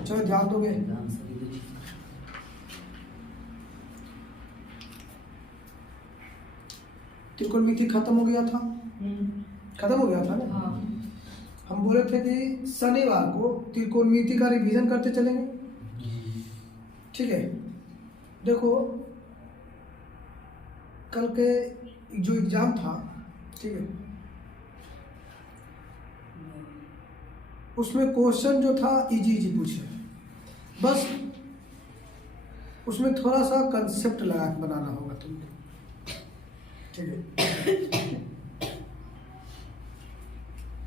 चलो ध्यान दोगे। त्रिकोणमिति खत्म हो गया था, खत्म हो गया था ना। हाँ। हम बोले थे कि शनिवार को त्रिकोणमिति का रिवीजन करते चलेंगे। ठीक है, देखो कल के जो एग्जाम था, ठीक है, उसमें क्वेश्चन जो था इजी इजी पूछे, बस उसमें थोड़ा सा कंसेप्ट लगा के बनाना होगा तुमको। ठीक है,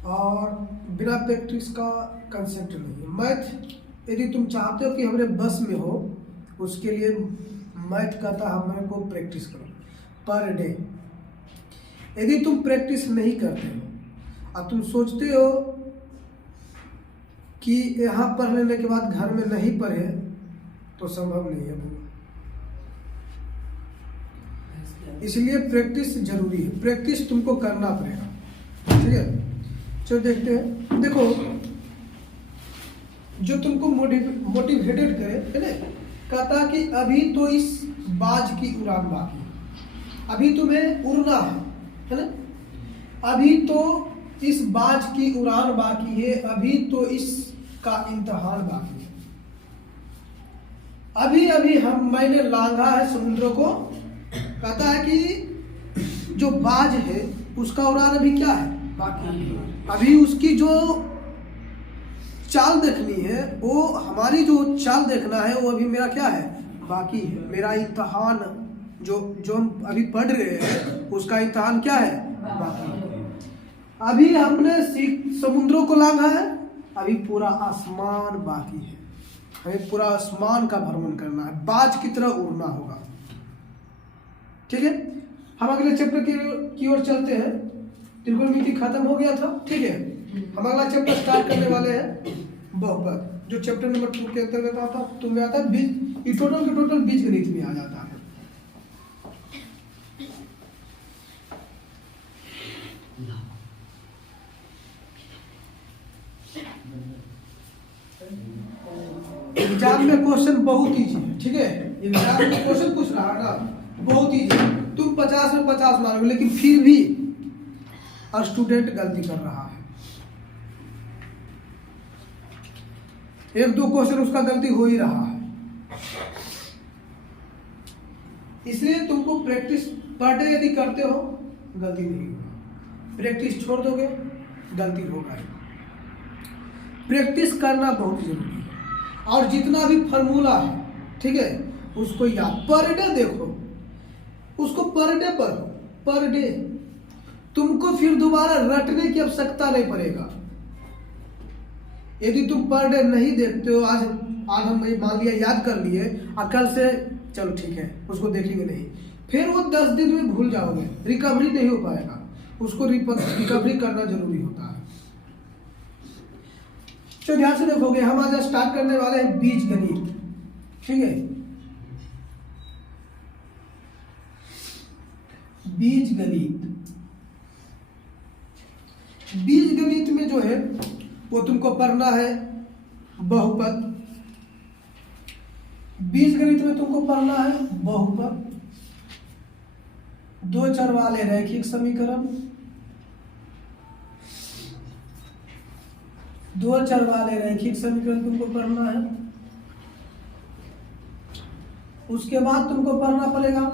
और बिना प्रैक्टिस का कंसेप्ट नहीं है। मैथ यदि तुम चाहते हो कि हमारे बस में हो, उसके लिए मैथ कहता है हमारे को प्रैक्टिस करो पर डे। यदि तुम प्रैक्टिस नहीं करते हो और तुम सोचते हो कि यहाँ पढ़ लेने के बाद घर में नहीं पढ़े तो संभव नहीं है। इसलिए प्रैक्टिस जरूरी है, प्रैक्टिस तुमको करना पड़ेगा। ठीक है, चलो देखते हैं। देखो जो तुमको मोटिवेटेड करे, है ना, कहता कि अभी तो इस बाज की उड़ान बाकी है, अभी तुम्हें उड़ना है ना, अभी तो इस बाज की उड़ान बाकी है, अभी तो इसका इम्तिहान बाकी है, अभी अभी मैंने लांघा है समुद्र को। कहता है कि जो बाज है उसका उड़ान अभी क्या है, बाकी है। अभी उसकी जो चाल देखनी है, वो हमारी जो चाल देखना है वो अभी मेरा क्या है, बाकी है। मेरा इम्तिहान जो हम अभी पढ़ रहे हैं उसका इम्तिहान क्या है, बाकी है। अभी हमने समुद्रों को लांघा है, अभी पूरा आसमान बाकी है, हमें पूरा आसमान का भ्रमण करना है, बाज की तरह उड़ना होगा। ठीक है, हम अगले चैप्टर की ओर चलते हैं। त्रिकोणमिति खत्म हो गया था। ठीक है, हम अगला चैप्टर स्टार्ट करने वाले हैं बहुपद, जो चैप्टर नंबर 2 के अंतर्गत आता है। तुम्हें आता है बीज, ये टोटल के टोटल बीजगणित में आ जाता है। एग्जाम में क्वेश्चन बहुत इजी है। ठीक है, एग्जाम में क्वेश्चन पूछ रहा है ना, बहुत इजी। तुम 50 में 50 मारोगे, लेकिन फिर भी स्टूडेंट गलती कर रहा है। एक दो क्वेश्चन उसका गलती हो ही रहा है। इसलिए तुमको प्रैक्टिस पर डे यदि करते हो गलती नहीं होगी, प्रैक्टिस छोड़ दोगे गलती होगा। प्रैक्टिस करना बहुत जरूरी है, और जितना भी फॉर्मूला है, ठीक है, उसको याद पर डे देखो, उसको पर डे पढ़ो, पर डे। तुमको फिर दोबारा रटने की आवश्यकता नहीं पड़ेगा। यदि तुम पर डे नहीं देखते हो, आज हम मान लिया याद कर लिए, और कल से चलो ठीक है उसको देखेंगे नहीं, फिर वो 10 दिन में भूल जाओगे, रिकवरी नहीं हो पाएगा। उसको रिकवरी करना जरूरी होता है। तो ध्यान से देखोगे, हम आज स्टार्ट करने वाले हैं बीजगणित। ठीक है, बीजगणित। बीजगणित में जो है वो तुमको पढ़ना है बहुपद। बीजगणित में तुमको पढ़ना है बहुपद, दो चर वाले रैखिक समीकरण, दो चर वाले रैखिक समीकरण तुमको पढ़ना है। उसके बाद तुमको पढ़ना पड़ेगा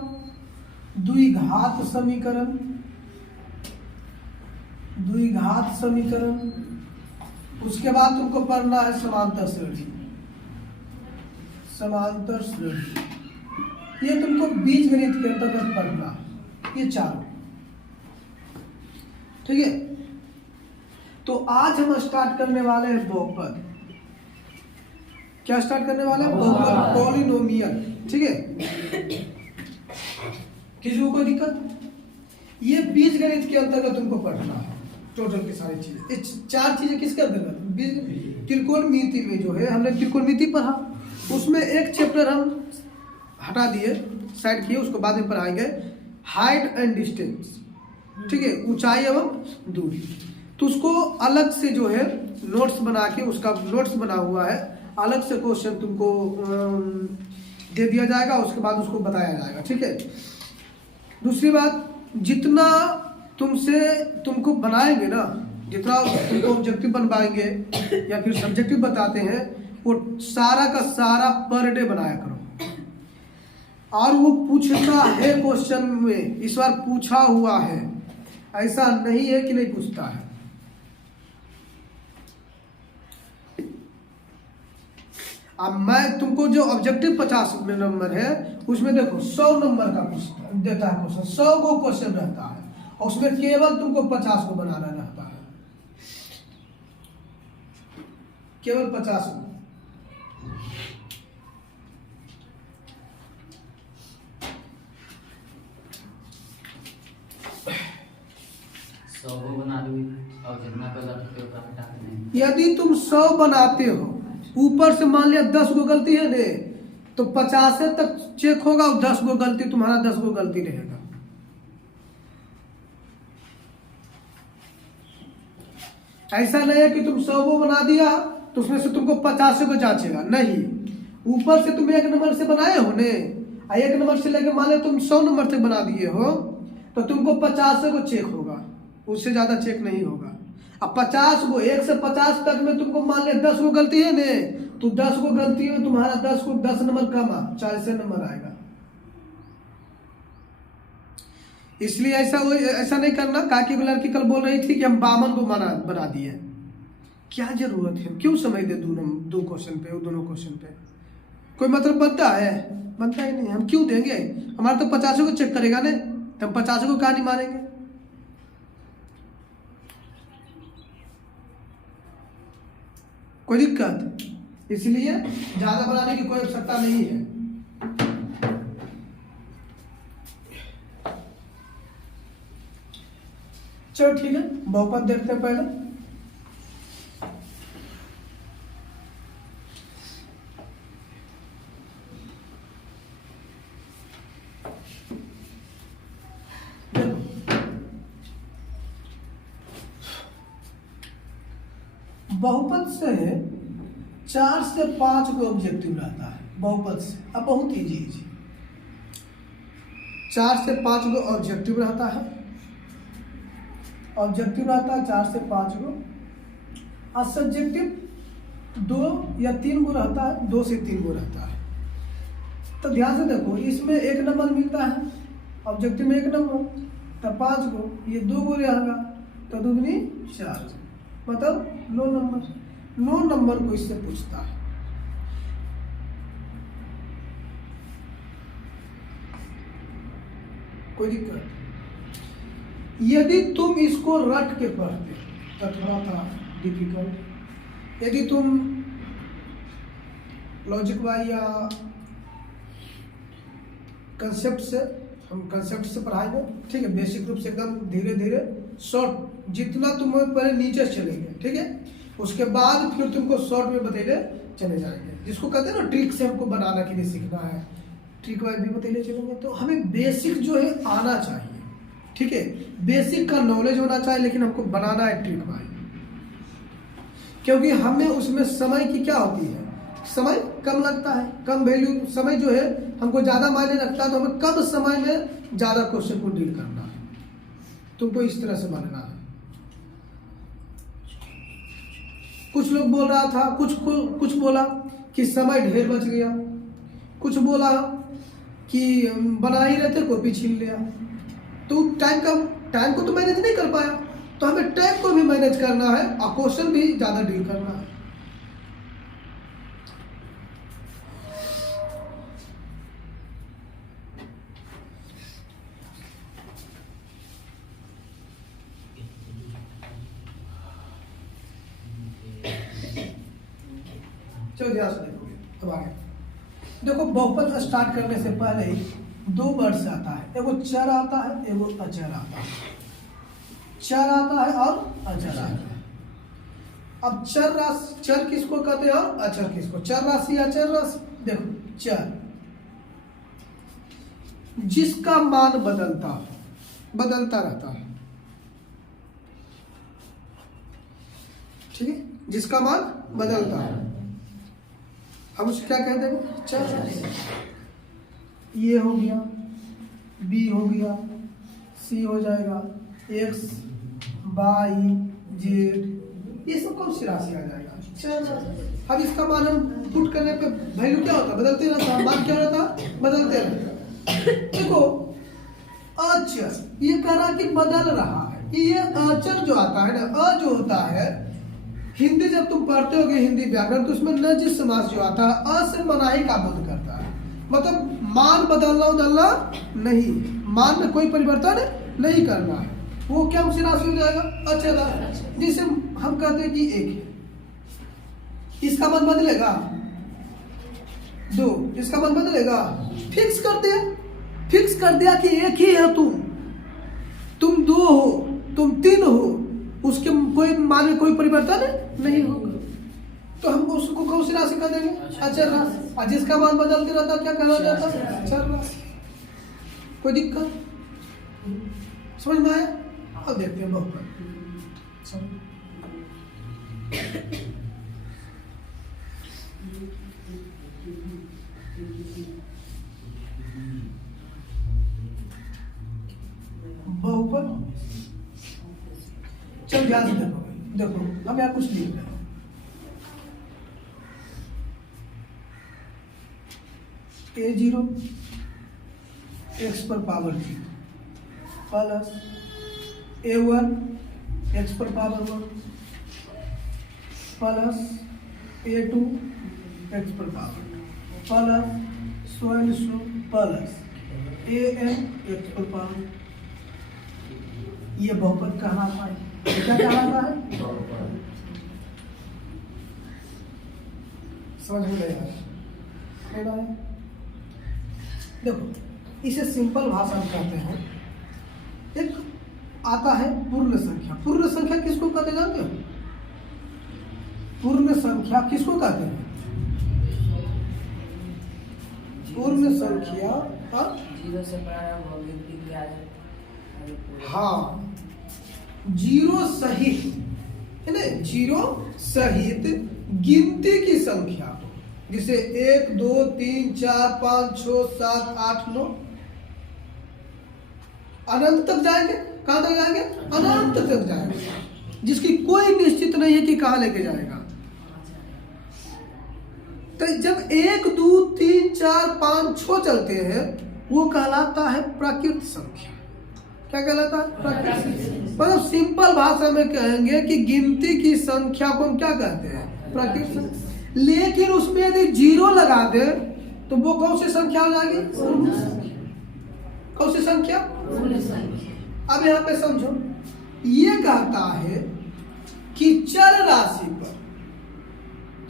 द्विघात समीकरण, द्विघात समीकरण। उसके बाद तुमको पढ़ना है समांतर श्रेणी, समांतर श्रेणी। ये तुमको बीजगणित के अंतर्गत पढ़ना है, ये चारों। ठीक है, तो आज हम स्टार्ट करने वाले हैं बहुपद। क्या स्टार्ट करने वाले हैं? बहुपद, पॉलिनोमियल। ठीक है, किसी को कोई दिक्कत? ये बीजगणित के अंतर्गत तुमको पढ़ना है टोटल की सारी चीजें। चार चीजें किसके अंतर्गत? बीज त्रिकोणमिति में जो है हमने त्रिकोणमिति पढ़ा, उसमें एक चैप्टर हम हटा दिए, साइड किए, उसको बाद में पढ़ाएंगे हाइट एंड डिस्टेंस। ठीक है, ऊंचाई एवं दूरी। तो उसको अलग से जो है नोट्स बना के, उसका नोट्स बना हुआ है, अलग से क्वेश्चन तुमको दे दिया जाएगा, उसके बाद उसको बताया जाएगा, ठीक है। दूसरी बात, जितना तुमको बनाएंगे ना, जितना तुमको ऑब्जेक्टिव बनवाएंगे या फिर सब्जेक्टिव बताते हैं, वो सारा का सारा पर डे बनाया करो। और वो पूछता है क्वेश्चन में, इस बार पूछा हुआ है, ऐसा नहीं है कि नहीं पूछता है। अब मैं तुमको जो ऑब्जेक्टिव 50 नंबर है, उसमें देखो 100 नंबर का देता है क्वेश्चन, 100 को क्वेश्चन रहता है, और उसमें केवल तुमको 50 को बनाना रहता है, केवल 50 को। यदि तुम 100 बनाते हो, ऊपर से मान लिया 10 गो गलती है ने, तो 50 तक चेक होगा, और 10 गो गलती, तुम्हारा 10 गो गलती रहेगा। ऐसा नहीं है कि तुम 100 गो बना दिया तो उसमें से तुमको 50 को जांचेगा, नहीं। ऊपर से तुम 1 नंबर से बनाए हो ने, 1 नंबर से लेकर मान लिया तुम 100 नंबर तक बना दिए हो, तो तुमको 50 को चेक होगा, उससे ज्यादा चेक नहीं होगा। अब 50 को 1 से 50 तक में तुमको मान लिया 10 को गलती है ने, तो 10 को गलती में तुम्हारा 10 नंबर कम आ, 40 नंबर आएगा। इसलिए ऐसा नहीं करना। काकी को लड़की कल बोल रही थी कि हम 52 को बना दिए, क्या जरूरत है, क्यों समय दे दो क्वेश्चन पे, वो दोनों क्वेश्चन पे कोई मतलब बनता है? बनता ही नहीं। हम क्यों देंगे? हमारा तो 50 को चेक करेगा ने, तो हम 50 को कहा नहीं मारेंगे? कोई दिक्कत? इसलिए ज्यादा बनाने की कोई आवश्यकता नहीं है। चलो ठीक है, बहुपद देखते हैं पहले। बहुपद से 4 से 5 को ऑब्जेक्टिव रहता है बहुपद से। अब बहुत इजी 4 से 5 को ऑब्जेक्टिव रहता है, 4 से 5 को, और सब्जेक्टिव 2 या 3 को रहता है, 2 से 3 को रहता है। तो ध्यान से देखो, इसमें 1 नंबर मिलता है, ऑब्जेक्टिव में 1 नंबर, तो 5 को, ये 2 को रहेगा, तो 2 दूनी 4, मतलब 9 नंबर को इससे पूछता है। कोई दिक्कत? यदि तुम इसको रट के पढ़ते तो थोड़ा था डिफिकल्ट। यदि तुम लॉजिक वाई या कंसेप्ट से, हम कंसेप्ट से पढ़ाएंगे, ठीक है, बेसिक रूप से एकदम धीरे धीरे शॉर्ट, जितना तुम पहले नीचे चलेंगे, ठीक है, उसके बाद फिर तुमको शॉर्ट में बतेले चले जाएंगे, जिसको कहते हैं ना ट्रिक से हमको बनाना के लिए सीखना है, ट्रिक वाइज भी बतेले चलेंगे। तो हमें बेसिक जो है आना चाहिए, ठीक है, बेसिक का नॉलेज होना चाहिए, लेकिन हमको बनाना है ट्रिक वाइज, क्योंकि हमें उसमें समय की क्या होती है, समय कम लगता है, कम वैल्यू समय जो है हमको ज़्यादा मायने रखता है, तो हमें कम समय में ज़्यादा क्वेश्चन को डील करना है। तुमको इस तरह से बनना है। कुछ लोग बोल रहा था, कुछ बोला कि समय ढेर बच गया, कुछ बोला कि बना ही रहते कॉपी छीन लिया, तो टाइम को तो मैनेज नहीं कर पाया, तो हमें टाइम को भी मैनेज करना है और क्वेश्चन भी ज़्यादा डील करना है। चलो ध्यान से देखोगे। अब आगे देखो, बहुपद स्टार्ट करने से पहले ही 2 वर्ड्स आता है, एगो चर आता है, एगो अचर आता है। चर आता है और अचर आता है। अब चर किसको कहते हैं और अचर किसको? चर राशि, अचर राशि। देखो, चर जिसका मान बदलता रहता है, ठीक है, जिसका मान बदलता है, हम उसे क्या कहते हैं? चर। ये हो गया, बी हो गया, सी हो जाएगा, एक्स, वाई, जेड, ये सब कौन सी राशि आ जाएगा? चर। अब इसका मान हम पुट करने पे वैल्यू क्या होता है? बदलते रहता है, मान क्या रहता? बदलते रहता। देखो अचर, ये कह रहा कि बदल रहा है, ये अचर जो आता है ना, अ जो होता है, हिंदी जब तुम पढ़ते होगे हिंदी व्याकरण, तो उसमें नजिस समास जो आता है, अ से मनाही का बोध करता है, मतलब मान बदलना उदलना नहीं, मान में कोई परिवर्तन नहीं करना है, वो क्या उसी राशि हो जाएगा? अचर। जिसे हम कहते हैं कि एक है, इसका मन बदलेगा 2, इसका मन बदलेगा, फिक्स कर दिया, फिक्स कर दिया कि एक ही है तुम 2 हो, तुम 3 हो, उसके कोई मान में कोई परिवर्तन नहीं होगा, तो हम उसको कौन सी राशि कह देंगे? अचर राशि। और जिसका मान बदलते रहता क्या कहा जाता है? अचर राशि। कोई दिक्कत समझ में आया? अब देखते हैं बहुपद। बहुपद, चल ध्यान से देखो, हम यहाँ कुछ लिख रहे हैं। A0 x पर पावर 0 प्लस A1 x पर पावर 1 प्लस A2 x पर power 2 plus plus AN x पर पावर। ये बहुपद कहलाता है। क्या कहलाता है? समझ में नहीं आया? देखो, इसे सिंपल भाषा में कहते हैं, एक आता है पूर्ण संख्या। पूर्ण संख्या किसको कहते जानते हो? पूर्ण संख्या किसको कहते हैं? पूर्ण संख्या, जीरो से प्रारंभ होगी, हाँ, जीरो सहित है ना, जीरो सहित गिनती की संख्या, जिसे 1 2 3 4 5 6 7 8 9 अनंत तक जाएंगे। कहां तक जाएंगे? अनंत तक जाएंगे, जिसकी कोई निश्चित नहीं है कि कहां लेके जाएगा। तो जब 1 2 3 4 5 6 चलते हैं, वो कहलाता है प्राकृत संख्या। क्या कहलाता है? प्राकृत। मतलब सिंपल भाषा में कहेंगे कि गिनती की संख्या को हम क्या कहते हैं? प्राकृत संख्या। लेकिन उसमें यदि 0 लगा दे तो वो कौन सी संख्या हो जाएगी? कौन सी संख्या? अब यहाँ पे समझो, ये कहता है कि चर राशि पर,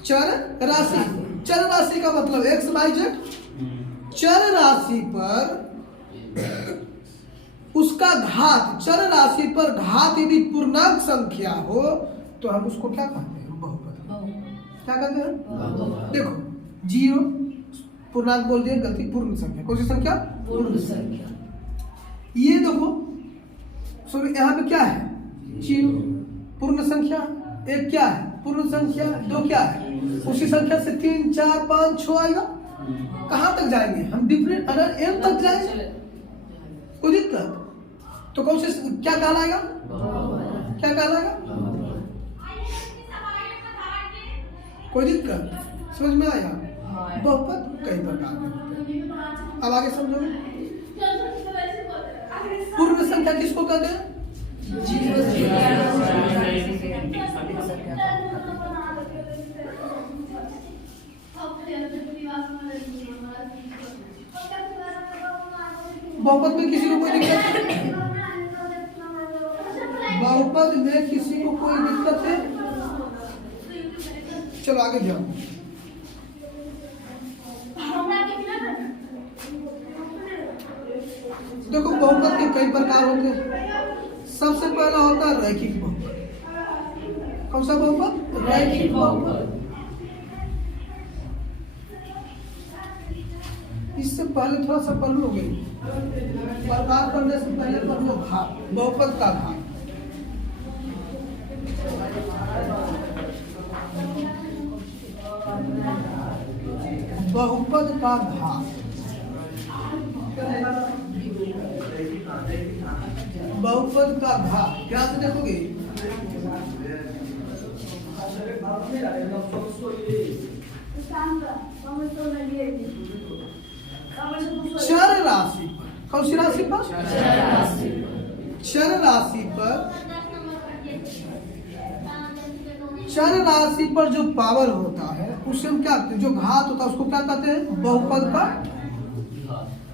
चर राशि का मतलब x y z, चर राशि पर उसका घात, चर राशि पर घात यदि पूर्णांक संख्या हो तो हम उसको क्या कहते हैं? बहुपद। क्या कहते हैं? देखो, 0 पूर्णांक बोल दिए, गलती, पूर्ण संख्या। कौन सी संख्या? पूर्ण संख्या। ये देखो, सो यहाँ पे क्या है? 0 पूर्ण संख्या, 1 क्या है? पूर्ण संख्या, 2 क्या है? उसी संख्या से 3 4 5 6 आएगा। कहाँ तक जाएंगे हम? डिफरेंट अगर m तक जाएंगे, कोई दिक्कत? तो कौन से क्या कहलाएगा? क्या कहलाएगा? कोई दिक्कत समझ में आया? बहुपद कई प्रकार के होते हैं। अब आगे समझोगे। पूर्ण संख्या किसको कहते हैं? बहुपद में किसी को कोई दिक्कत है? बहुपद में किसी को कोई दिक्कत है? चलो आगे जाओ। देखो, बहुपद के कई प्रकार होते हैं। सबसे पहला होता है रैखिक बहुपद। कौन सा बहुपद? रैखिक बहुपद। इससे पहले थोड़ा सा पढ़ लोगे, प्रकार पढ़ने से पहले पढ़ लो घात, बहुपद का घात। बहुपद का घात, बहुपद का घात क्या से देखोगे? चर राशि पर, कौन सी राशि पर? चर राशि पर, चर राशि पर जो पावर होता है उससे हम क्या कहते हैं? जो घात होता है उसको क्या कहते हैं? बहुपद का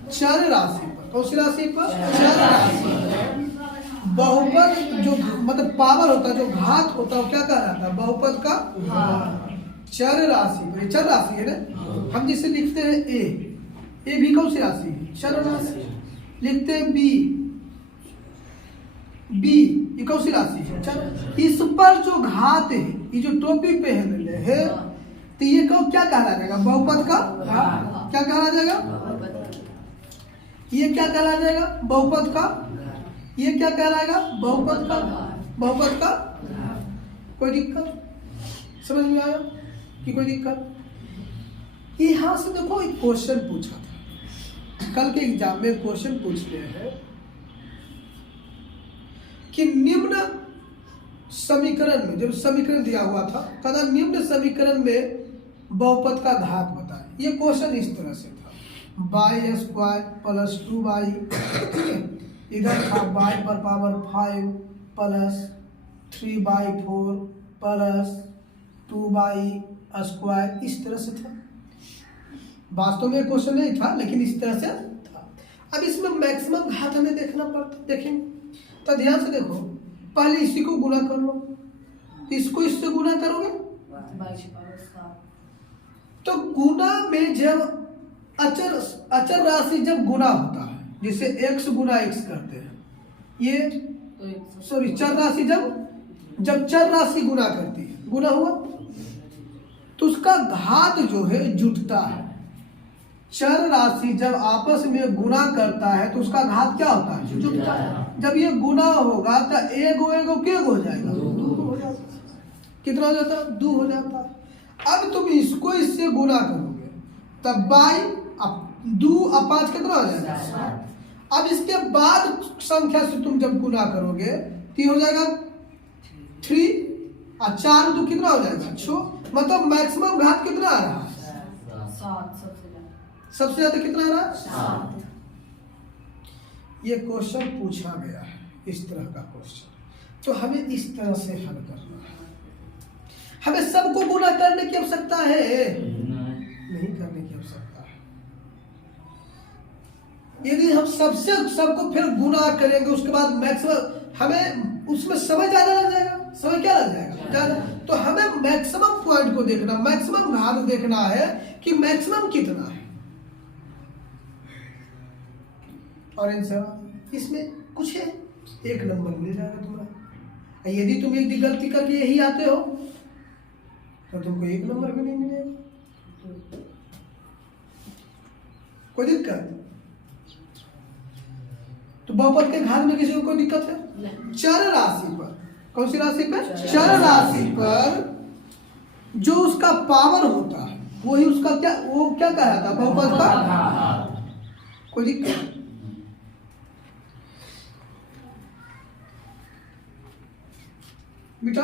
चर राशि पर, कौन सी राशि पर? चर राशि पर बहुपद जो मतलब पावर होता है, जो घात होता है वो क्या कहलाता है? बहुपद का चर राशि पर। चर राशि है ना, हम जिसे लिखते हैं ए भी कौन सी राशि है? चर राशि। लिखते हैं बी ये कौन सी राशि है? चर। इस पर जो घात है, ये जो टोपी पहन ले है, तो ये क्या कहला जाएगा? बहुपद का क्या कहला जाएगा? ये क्या कहला जाएगा? बहुपद का। ये क्या कहलाएगा? बहुपद का। बहुपद का। कोई दिक्कत समझ में आया कि कोई दिक्कत? यहां से देखो एक क्वेश्चन पूछा था, कल के एग्जाम में क्वेश्चन पूछ रहे हैं कि निम्न समीकरण में, जब समीकरण दिया हुआ था, कहता निम्न समीकरण में बहुपद का घात बताए। ये क्वेश्चन इस तरह से था, बाई स्क्वायर प्लस 2y, इधर था y पर power 5 plus 3/4 plus 2y square, इस तरह से था। वास्तव में क्वेश्चन नहीं था, लेकिन इस तरह से था। अब इसमें मैक्सिमम घात हमें देखना पड़ता, देखेंगे तो ध्यान से देखो। पहले इसी को गुना कर लो, इसको इससे गुना करोगे तो गुना में जब अचर राशि जब गुना होता है, जैसे x गुना x करते हैं, ये सॉरी चर राशि जब चर राशि गुना करती है, गुना हुआ तो उसका घात जो है जुटता है। चर राशि जब आपस में गुना करता है तो उसका घात क्या होता है? जुटता है। जब ये गुना होगा तो एगो एगो के हो जाएगा? 2 हो जाता। कितना हो जाता? 2 हो जाता। अब तुम इसको इससे गुना करोगे तब बाई 2 और 5 कितना हो जाएगा? अब इसके बाद संख्या से तुम जब गुना करोगे तो हो जाएगा 3 और 4 2 कितना हो जाएगा? 6। मतलब मैक्सिमम घात कितना आ रहा है? 7। सबसे ज्यादा कितना आ रहा है? 7। ये क्वेश्चन पूछा गया है, इस तरह का क्वेश्चन, तो हमें इस तरह से हल करना है। हमें सबको गुना करने की आवश्यकता है? नहीं करने की आवश्यकता है। यदि हम सबको फिर गुना करेंगे, उसके बाद मैक्सिमम, हमें उसमें समय ज्यादा लग जाएगा। समय क्या लग जाएगा? ज्यादा। तो हमें मैक्सिमम पॉइंट को देखना, मैक्सिमम घात देखना है कि मैक्सिमम कितना है। और आंसर इसमें कुछ है, 1 नंबर मिल जाएगा तुम्हारा। यदि तुम एक गलती करके यही आते हो तो तुमको 1 नंबर भी नहीं मिलेगा। कोई दिक्कत? तो बहुपद के घात में किसी को कोई दिक्कत है? चर राशि पर, कौन सी राशि पर? चर राशि पर जो उसका पावर होता है वही उसका क्या, वो क्या कहलाता है? बहुपद का। कोई दिक्कत? बेटा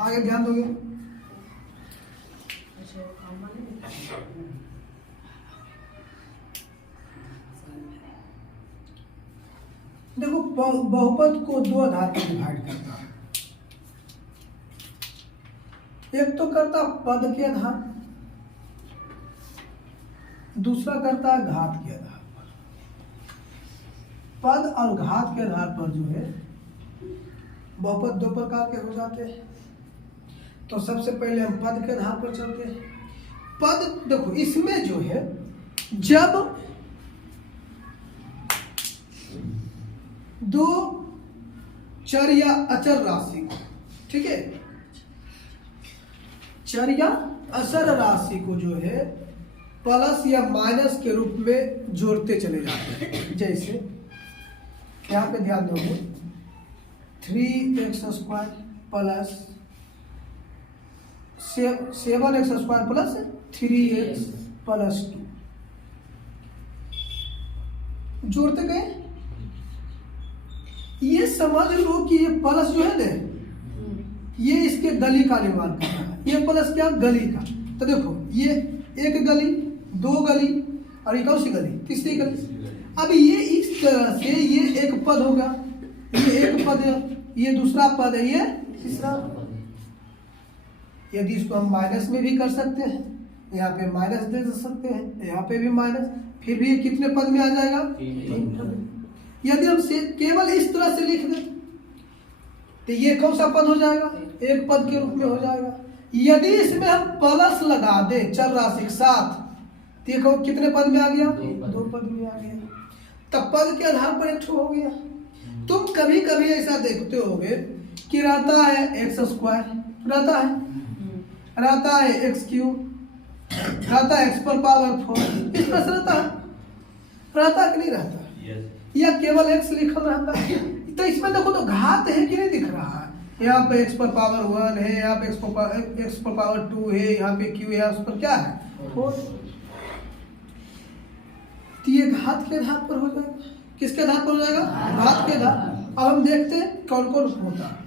आगे ध्यान दोगे? देखो बहुपद को 2 आधार पर डिवाइड करता है। एक तो करता पद के आधार, दूसरा करता है घात के आधार पर। पद और घात के आधार पर जो है बहुपद दो प्रकार के हो जाते हैं। तो सबसे पहले हम पद के आधार पर चलते हैं। पद देखो, इसमें जो है जब दो चर या अचर राशि को, ठीक है, चर या अचर राशि को जो है प्लस या माइनस के रूप में जोड़ते चले जाते हैं। जैसे यहाँ पे ध्यान दोगे 3x² plus 7x² plus 3x plus 2 जोड़ते गए। ये समझ लो कि ये प्लस जो है ना, ये इसके गली का निर्माण कर रहा है। ये प्लस क्या, गली का। तो देखो ये एक गली, दो गली और ये कौन सी गली, तीसरी गली। अब ये इस तरह से ये एक पद होगा, ये एक पद है, ये दूसरा पद है, ये तीसरा। यदि इसको हम माइनस में भी कर सकते हैं, यहाँ पे माइनस दे सकते हैं, यहाँ पे भी माइनस, फिर भी कितने पद में आ जाएगा, 3 पद। यदि हम केवल इस तरह से लिख दें तो ये कौन सा पद हो जाएगा, एक पद के रूप में हो जाएगा। यदि इसमें हम प्लस लगा दें चर राशि के साथ, देखो कितने पद में आ गया, 2 पद में आ गया। तब पद के आधार पर एक हो गया। तुम कभी कभी ऐसा देखते होगे कि रहता है x², रहता है x3, रहता है x पर पावर 4, इस तरह से रहता है कि नहीं रहता, या केवल x लिखा रहता है। तो इसमें देखो तो घात है कि नहीं दिख रहा है। यहाँ पे x पर पावर 1 है, यहाँ पे x पर पावर 2 है, यहाँ पे q है, उस पर क्या है 4। तो ये घात के आधार पर हो जाएगा। किसके आधार पर हो जाएगा, घात के आधार। अब हम देखते हैं कौन कौन होता है।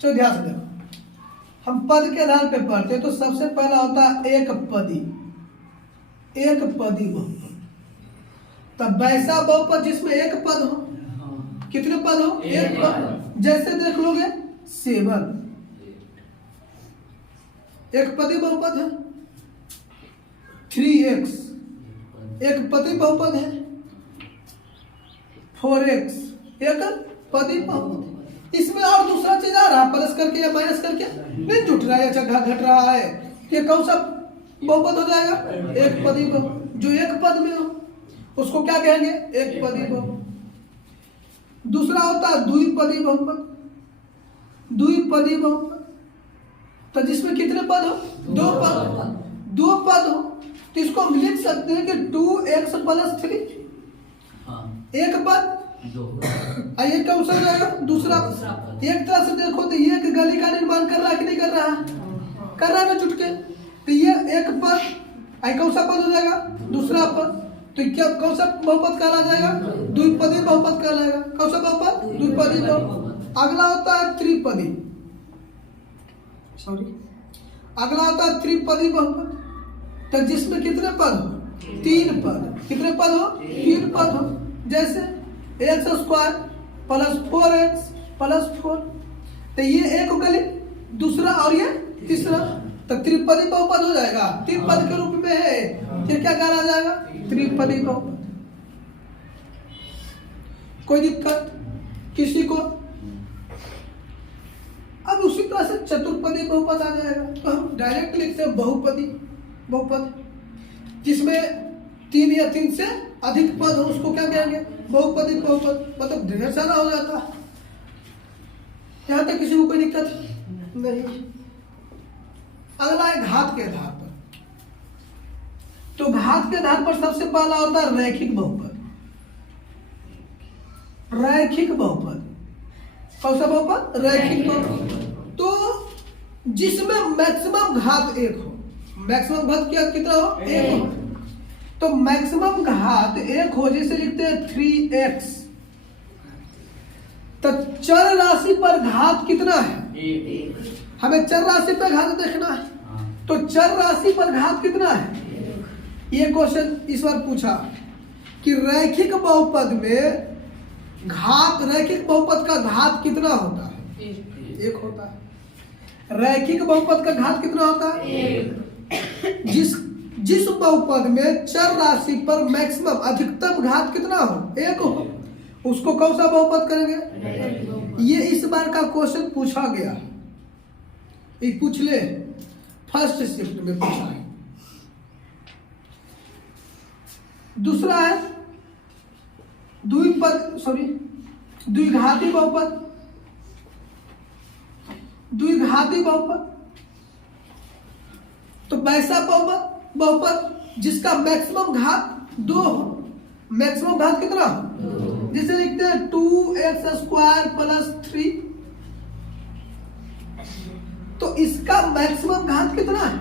तो ध्यान से देखो, हम पद के आधार पे पढ़ते हैं। तो सबसे पहला होता है एक पदी बहुपद। तब वैसा बहुपद जिसमें एक पद हो, कितने पद हो, एक पद। जैसे देख लोगे 7 एक पदी बहुपद है, 3x एक पदी बहुपद है, 4x एक पदी बहुपद है। इसमें और दूसरा चीज आ रहा है, प्लस करके या माइनस करके नहीं जुट रहा है, अच्छा घट रहा है, ये कौन सा बहुपद हो जाएगा, एक पदी बहुपद। जो एक पद में हो उसको क्या कहेंगे, एक पदी बहुपद। दूसरा होता है द्विपदी बहुपद। तो जिसमें कितने पद हो, 2 पद हो। तो इसको हम लिख सकते हैं कि 2x + 3 एक पद, ये कौन सा जाएगा, दूसरा। एक तरह से देखो तो ये एक गली का निर्माण कर रहा है कि नहीं कर रहा है, कर रहा है ना जुट के। तो ये एक पद, कौन सा पद हो जाएगा, दूसरा पद। तो क्या कौन सा बहुपद कहला जाएगा, द्विपदी बहुपद कहलाएगा। कौन सा बहुपद, द्विपदी बहुपद। अगला होता है त्रिपदी, अगला होता है त्रिपदी बहुपद। तो जिसमें कितने पद हो, 3 पद। कितने पद हो, 3 पद हो। जैसे x² + 4x + 4। तो ये एक गली, दूसरा और ये तीसरा। तो त्रिपदी बहुपद हो जाएगा, 3 पद के रूप में है। ये क्या कहा जाएगा, त्रिपदी बहुपद। कोई दिक्कत किसी को। अब उसी तरह से चतुर्पदी बहुपद आ जाएगा। तो हम डायरेक्ट लिखते हैं बहुपद, जिसमें 3 या 3 से अधिक पद हो, उसको क्या कहेंगे, बहुपदी बहुपद। मतलब ढेर सारा हो जाता है। यहाँ तक किसी को कोई दिक्कत नहीं। अगला है घात के आधार पर। तो घात के आधार पर सबसे पहला होता है रैखिक बहुपद। कौन सा बहुपद, रैखिक बहुपद। तो जिसमें मैक्सिमम घात 1 हो, मैक्सिमम घात क्या कितना हो, 1 हो। तो मैक्सिमम घात 1 हो, जैसे लिखते हैं 3x। तो चर राशि पर घात कितना है, हमें चर राशि पर घात देखना है। तो चर राशि पर घात कितना है, ये क्वेश्चन इस बार पूछा। कि रैखिक बहुपद में घात, रैखिक बहुपद का घात कितना होता है? एक होता है। रैखिक बहुपद का घात कितना होता है? जिस बहुपद में चर राशि पर मैक्सिमम अधिकतम घात कितना हो? एक हो, उसको कौन सा बहुपद करेंगे? ये इस बार का क्वेश्चन पूछा गया, ये पूछ ले, फर्स्ट शिफ्ट में पूछा है। दूसरा है द्विघाती बहुपद। द्विघाती बहुपद तो वैसा बहुपद जिसका मैक्सिमम घात 2 हो। मैक्सिमम घात कितना हो? जैसे लिखते हैं 2x² + 3, तो इसका मैक्सिमम घात कितना है?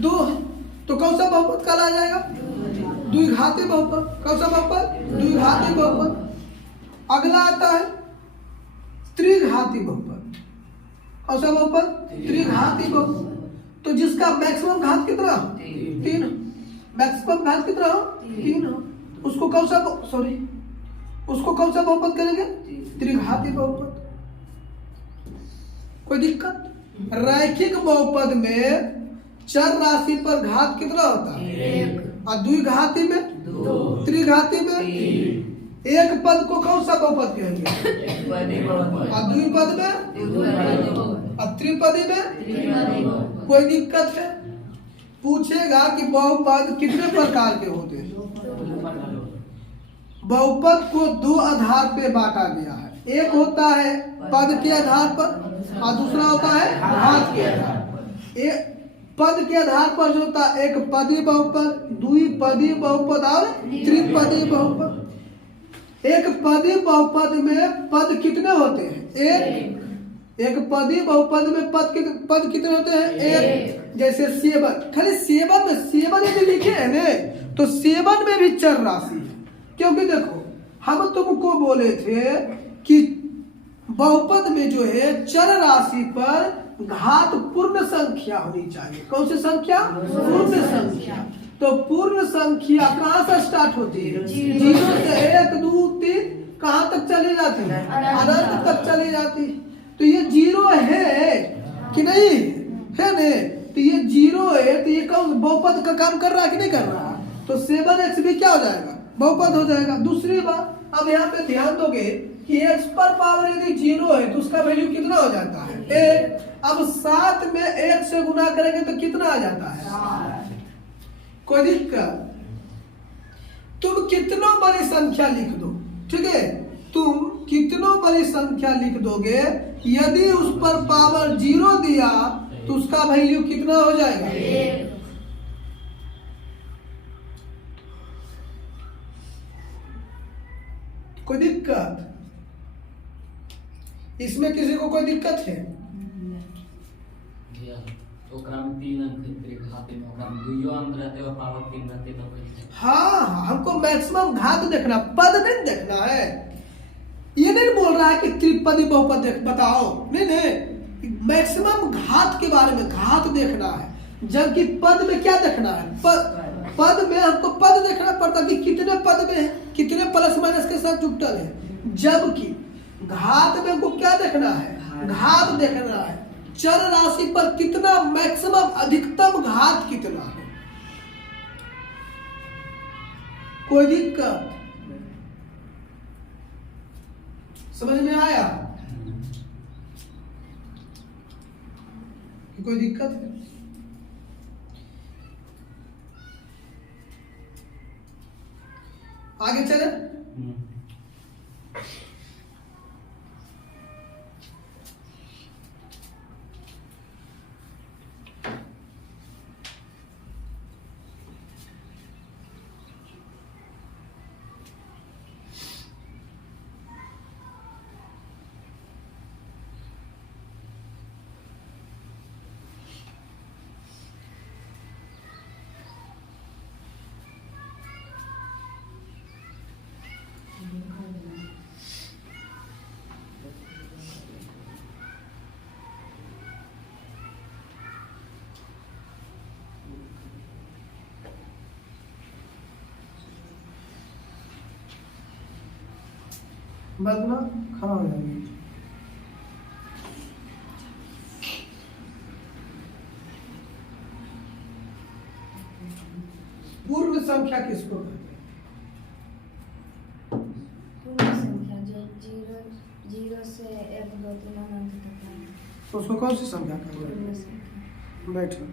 2 है। तो कौन सा बहुपद कहा जाएगा? द्विघाती बहुपद। कौन सा बहुपद? द्विघाती बहुपद। अगला आता है त्रिघाती बहुपद। कौन सा बहुपद? त्रिघाती बहुपद। तो जिसका मैक्सिमम घात कितना? 3। मैक्सिमम घात कितना हो? 3 हो। उसको कौन सा बहुपद करेंगे? त्रिघाती बहुपद। कोई दिक्कत? रैखिक बहुपद में चर राशि पर घात कितना होता है? 1। और द्विघाती में 2, त्रिघाती में 3। एक पद को कौन सा बहुपद कहेंगे? और द्विपद में और त्रिपदी में? कोई दिक्कत है? पूछेगा कि बहुपद कितने प्रकार के होते हैं? बहुपद को 2 आधार पे बांटा गया है। एक होता है पद के आधार पर और दूसरा होता है घात के आधार पर। एक पद के आधार पर जो होता है, एक पदी बहुपद, द्विपदी बहुपद और त्रिपदी बहुपद। एक पदी बहुपद में पद कितने होते हैं? एक पदी बहुपद में पद कितने होते हैं? 1। जैसे 7, खाली 7 यदि लिखे है ने तो 7 में भी चर राशि है। क्योंकि देखो हम तुमको बोले थे कि बहुपद में जो है चर राशि पर घात पूर्ण संख्या होनी चाहिए। कौन सी संख्या? पूर्ण संख्या। तो पूर्ण संख्या कहाँ से स्टार्ट होती है? 0 से 1 2 3 कहाँ तक चली जाती है? अनंत तक चली जाती है। तो ये 0 है कि नहीं है ने? तो ये 0 है, तो ये कौन बहुपद का काम कर रहा है कि नहीं कर रहा? तो 7x भी क्या हो जाएगा? बहुपद हो जाएगा। दूसरी बात, अब यहाँ पे ध्यान दोगे कि x पर पावर यदि 0 है तो उसका वैल्यू कितना हो जाता है? 1। अब 7 में 1 से गुना करेंगे तो कितना आ जाता है? कोई दिक्कत? तुम कितनों बड़ी संख्या लिख दो, ठीक है, तुम कितनों बड़ी संख्या लिख दोगे, यदि उस पर पावर 0 दिया तो उसका वैल्यू कितना हो जाएगा? 1। कोई दिक्कत? इसमें किसी को कोई दिक्कत है? हाँ, हमको मैक्सिमम घात देखना, पद नहीं देखना है। ये नहीं बोल रहा है कि त्रिपदी बहुपद बताओ, नहीं, मैक्सिमम घात के बारे में घात देखना है। जबकि पद में क्या देखना है? पद में हमको पद देखना पड़ता कि कितने पद में है, कितने प्लस माइनस के साथ जुटल है। जबकि घात में हमको क्या देखना है? घात देखना है। चर राशि पर कितना मैक्सिमम अधिकतम घात कितना है। कोई दिक्कत? समझ में आया? कोई दिक्कत है? आगे चले। बैठना, खड़ा हो जाएंगे। पूर्ण संख्या किसको कहते हैं? पूर्ण संख्या जो जीरो से 1 2 3 अनंत तक है तो उसको कौन सी संख्या कहते हैं? पूर्ण संख्या। बैठो।